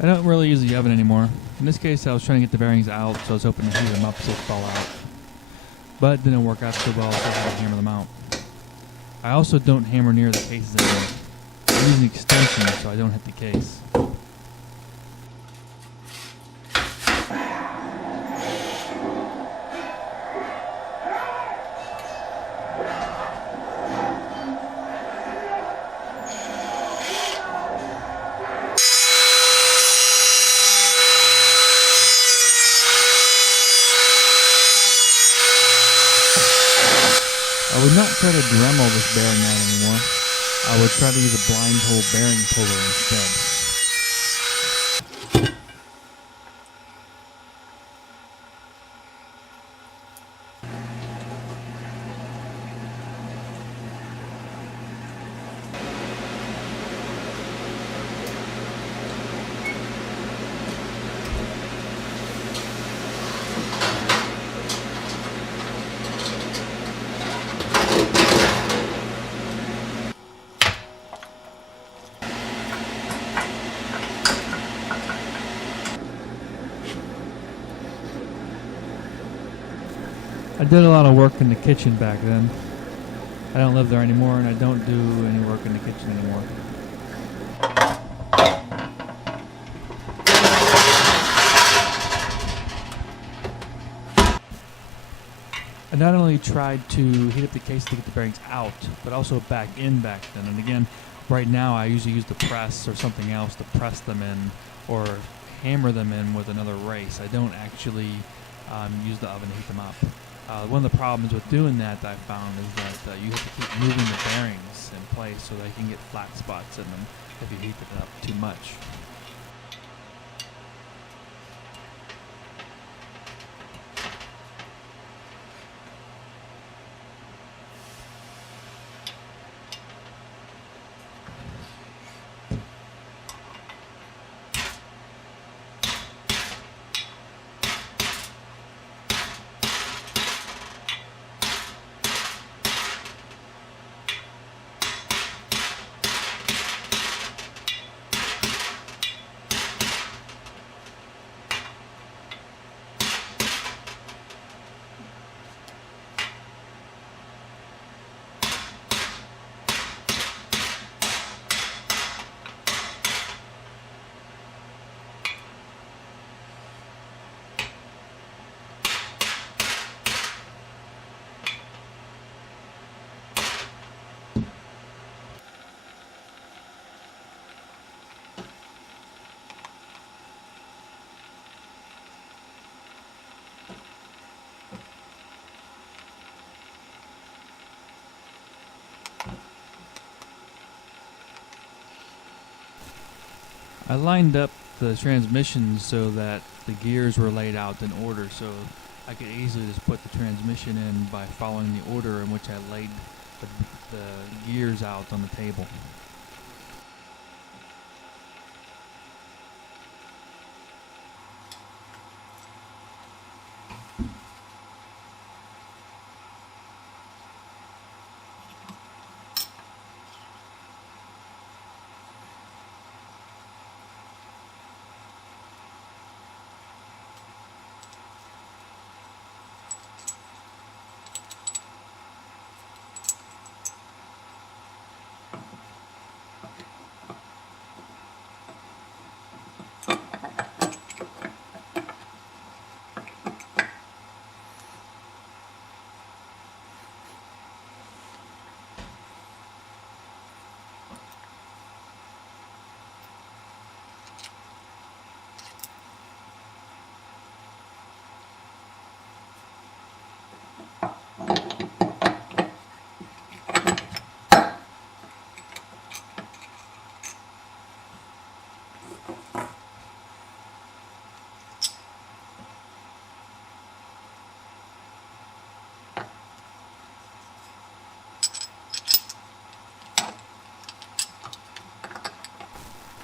I don't really use the oven anymore. In this case, I was trying to get the bearings out, so I was hoping to heat them up so they fall out. But it didn't work out so well, so I had to hammer them out. I also don't hammer near the cases anymore. I'm using extensions so I don't hit the case. I would not try to Dremel this bearing out anymore. I would try to use a blind hole bearing puller instead. I did a lot of work in the kitchen back then. I don't live there anymore, and I don't do any work in the kitchen anymore. I not only tried to heat up the case to get the bearings out, but also back then. And again, right now I usually use the press or something else to press them in or hammer them in with another race. I don't actually use the oven to heat them up. One of the problems with doing that I found is that you have to keep moving the bearings in place so they can get flat spots in them if you heat it up too much. I lined up the transmissions so that the gears were laid out in order, so I could easily just put the transmission in by following the order in which I laid the gears out on the table.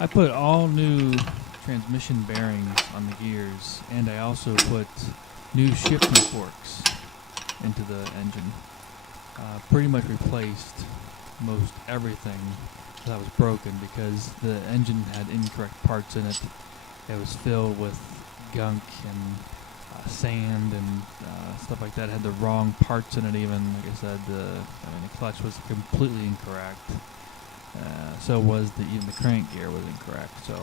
I put all new transmission bearings on the gears, and I also put new shifting forks into the engine. Pretty much replaced most everything that was broken because the engine had incorrect parts in it, It was filled with gunk and sand and stuff like that. It had the wrong parts in it even. Like I said, the clutch was completely incorrect. So was even the crank gear was incorrect. So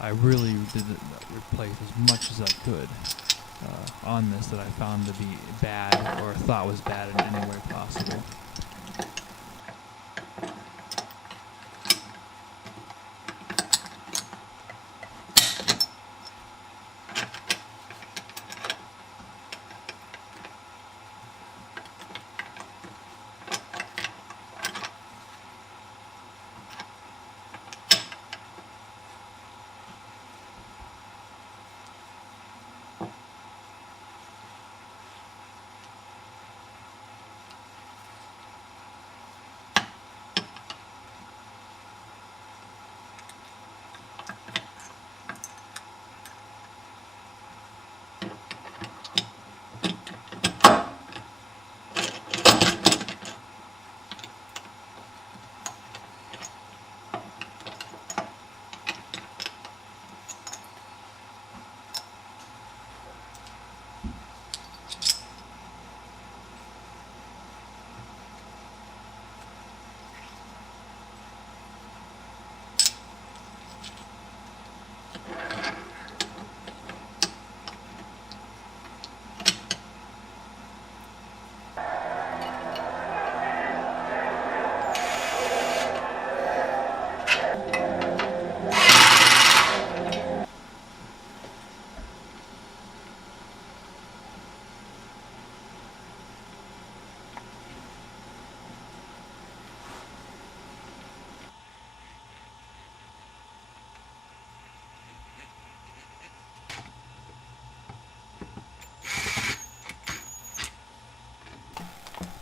I really did replace as much as I could on this that I found to be bad or thought was bad in any way possible.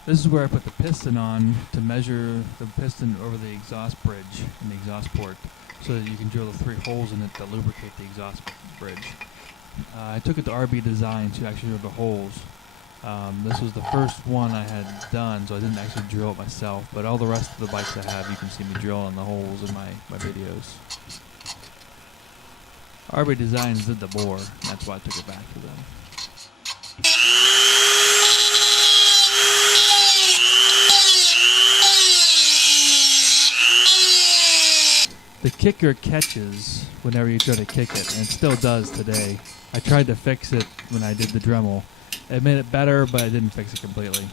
This is where I put the piston on to measure the piston over the exhaust bridge and the exhaust port so that you can drill the 3 holes in it to lubricate the exhaust bridge. I took it to RB Design to actually drill the holes. This was the first one I had done, so I didn't actually drill it myself, but all the rest of the bikes I have, you can see me drilling the holes in my videos. RB Designs did the bore, and that's why I took it back to them. The kicker catches whenever you try to kick it, and it still does today. I tried to fix it when I did the Dremel. It made it better, but I didn't fix it completely.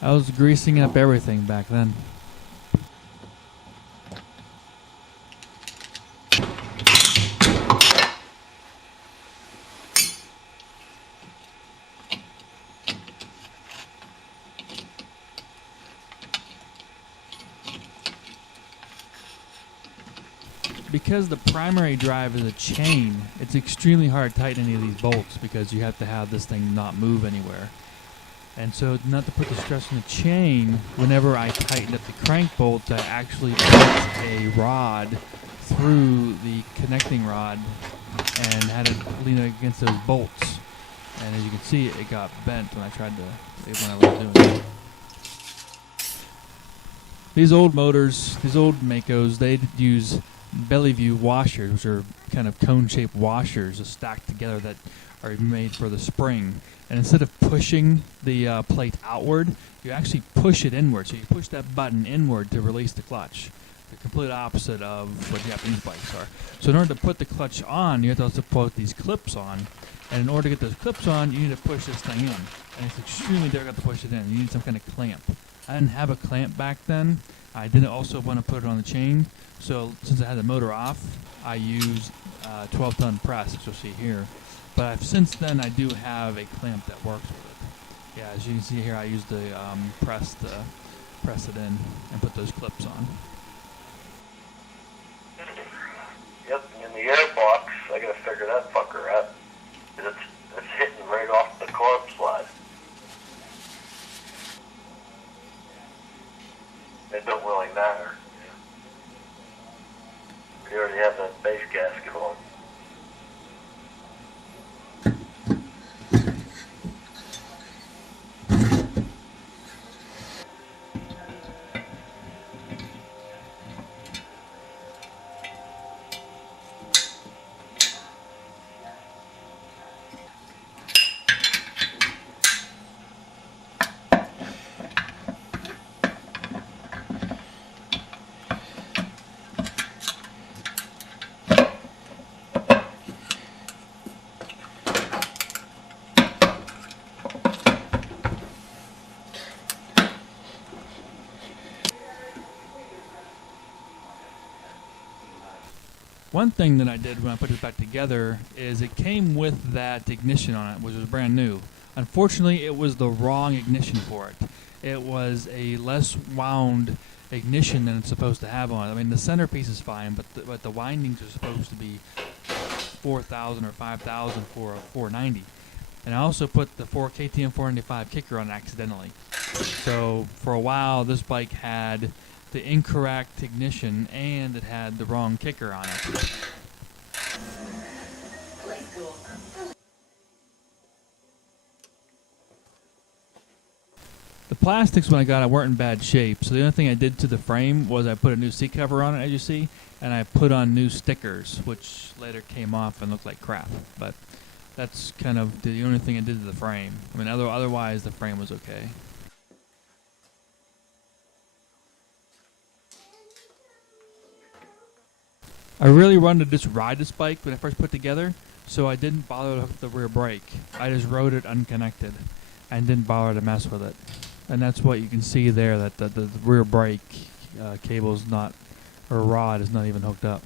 I was greasing up everything back then. Because the primary drive is a chain, it's extremely hard to tighten any of these bolts because you have to have this thing not move anywhere. And so not to put the stress on the chain, whenever I tightened up the crank bolts, I actually put a rod through the connecting rod and had it lean against those bolts. And as you can see, it got bent when I was doing it. These old motors, these old Maicos, they'd use belly view washers, which are kind of cone-shaped washers stacked together that are made for the spring. And instead of pushing the plate outward, you actually push it inward. So you push that button inward to release the clutch. The complete opposite of what Japanese bikes are. So in order to put the clutch on, you have to also put these clips on. And in order to get those clips on, you need to push this thing in. And it's extremely difficult to push it in. You need some kind of clamp. I didn't have a clamp back then. I didn't also want to put it on the chain. So since I had the motor off, I used 12-ton press, as you'll see here. But since then, I do have a clamp that works with it. Yeah, as you can see here, I used the press to press it in and put those clips on. Yep, and the airbox, I gotta figure that fucker out. It's hitting right off the carb slide. One thing that I did when I put it back together is it came with that ignition on it, which was brand new. Unfortunately, it was the wrong ignition for it. It was a less wound ignition than it's supposed to have on it. I mean, the centerpiece is fine, but the windings are supposed to be 4,000 or 5,000 for a 490. And I also put the KTM 495 kicker on accidentally. So for a while, this bike had the incorrect ignition and it had the wrong kicker on it. The plastics when I got it weren't in bad shape, so the only thing I did to the frame was I put a new seat cover on it, as you see, and I put on new stickers, which later came off and looked like crap. But that's kind of the only thing I did to the frame. I mean, otherwise the frame was okay. I really wanted to just ride this bike when I first put it together, so I didn't bother to hook the rear brake. I just rode it unconnected and didn't bother to mess with it. And that's what you can see there, that the rear brake cable is not, or rod is not even hooked up.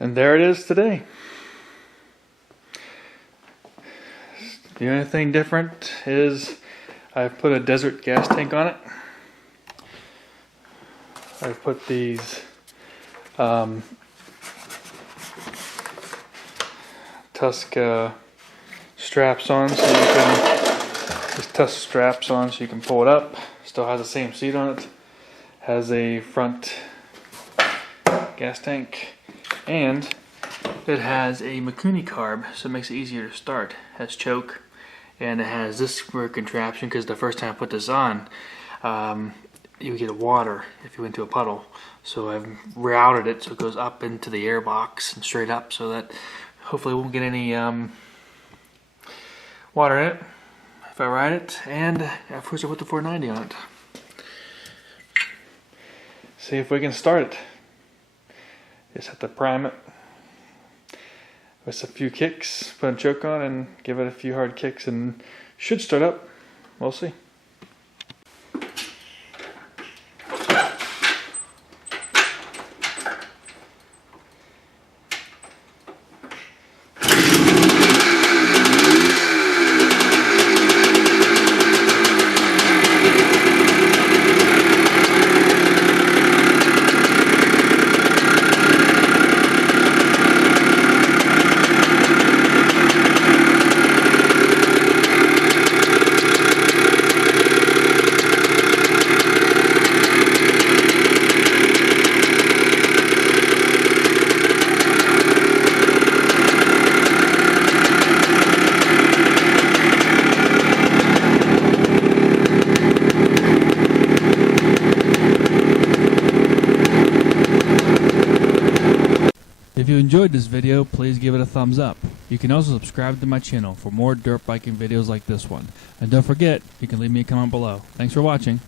And there it is today. The only thing different is I've put a desert gas tank on it. I've put these Tusk straps on, so you can, these Tusk straps on so you can pull it up. Still has the same seat on it. Has a front gas tank. And it has a Mikuni carb, so it makes it easier to start. It has choke, and it has this rear contraption, because the first time I put this on, you would get water if you went into a puddle. So I've routed it so it goes up into the air box and straight up, so that hopefully we won't get any water in it if I ride it. And of course I put the 490 on it. See if we can start it. Just have to prime it with a few kicks, put a choke on, and give it a few hard kicks, and should start up. We'll see. enjoyed this video, please give it a thumbs up. You can also subscribe to my channel for more dirt biking videos like this one. And don't forget, you can leave me a comment below. Thanks for watching.